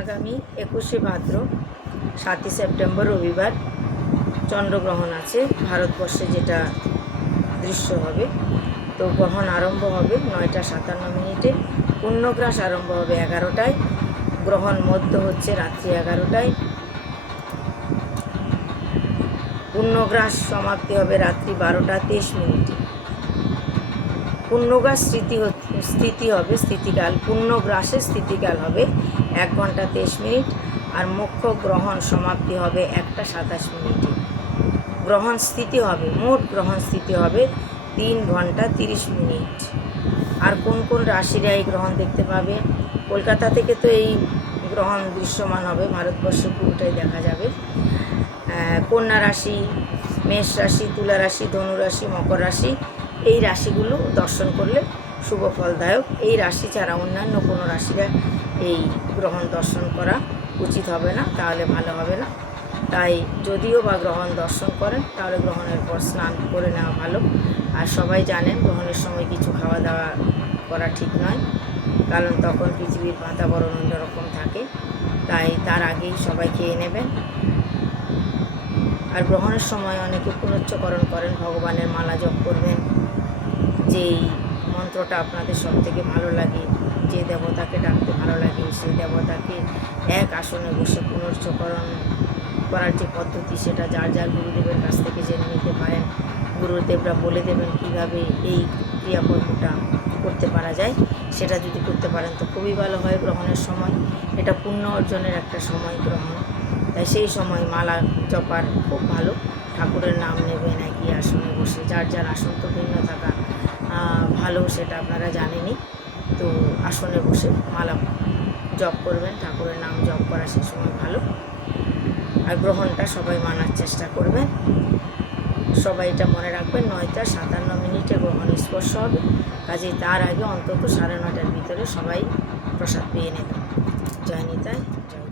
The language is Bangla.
আগামী 21শে ভাদ্র 7ই সেপ্টেম্বর রবিবার চন্দ্রগ্রহণ আছে ভারতবর্ষে, যেটা দৃশ্য হবে। তো গ্রহণ আরম্ভ হবে 9টা 57 মিনিটে, পূর্ণগ্রাস আরম্ভ হবে 11টায়, গ্রহণ মধ্য হচ্ছে রাত্রি 11টায়, পূর্ণগ্রাস সমাপ্তি হবে রাত্রি 12টা 23 মিনিটে। পূর্ণগ্রাস স্থিতি হবে স্থিতিকাল, পূর্ণগ্রাসের স্থিতিকাল হবে 1 ঘন্টা 23 মিনিট, আর মুখ্য গ্রহণ সমাপ্তি হবে 1টা 27 মিনিটে। গ্রহণ স্থিতি হবে, মোট গ্রহণ স্থিতি হবে 3 ঘন্টা 30 মিনিট। আর কোন কোন রাশিরা এই গ্রহণ দেখতে পাবে? কলকাতা থেকে তো এই গ্রহণ দৃশ্যমান হবে, ভারতবর্ষে পুরোটাই দেখা যাবে। কন্যা রাশি, মেষ রাশি, তুলা রাশি, ধনু রাশি, মকর রাশি, এই রাশিগুলো দর্শন করলে শুভ ফলদায়ক। এই রাশি ছাড়া অন্যান্য কোনো রাশিরা এই গ্রহণ দর্শন করা উচিত হবে না, তাহলে ভালো হবে না। তাই যদিও বা গ্রহণ দর্শন করেন, তাহলে গ্রহণের পর স্নান করে নেওয়া ভালো। আর সবাই জানেন গ্রহণের সময় কিছু খাওয়া দাওয়া করা ঠিক নয়, কারণ তখন পৃথিবীর বাতাবরণ অন্যরকম থাকে। তাই তার আগেই সবাই খেয়ে নেবেন। আর গ্রহণের সময় অনেকে পুনশ্চকরণ করেন, ভগবানের মালা জপ করবেন। যেই মন্ত্রটা আপনাদের সব থেকে ভালো লাগে, যে দেবতাকে ডাকতে ভালো লাগে, সেই দেবতাকে এক আসনে বসে পুনশ্চকরণ করার যে পদ্ধতি, সেটা যার যার গুরুদেবের কাছ থেকে জেনে নিতে পারেন। গুরুদেবরা বলে দেবেন কীভাবে এই ক্রিয়াকর্মটা করতে পারা যায়। সেটা যদি করতে পারেন তো খুবই ভালো হয়। গ্রহণের সময় এটা পুণ্য অর্জনের একটা সময় গ্রহণ, তাই সেই সময় মালা জপার খুব ভালো। ঠাকুরের নাম নেবেন একই আসনে বসে, যার যার আসন তো ভিন্ন থাকা ভালো, সেটা আপনারা জানেনই। তো আসনে বসে মালা জপ করবেন, ঠাকুরের নাম জপ করা সেই সময় ভালো। আর গ্রহণটা সবাই মানার চেষ্টা করবেন। সবাই এটা মনে রাখবেন, 9টা 57 মিনিটে গ্রহণ স্পর্শ হবে, কাজেই তার আগে অন্তত 9:30টার ভিতরে সবাই প্রসাদ পেয়ে নেবেন। জয় নিতাই, জয়।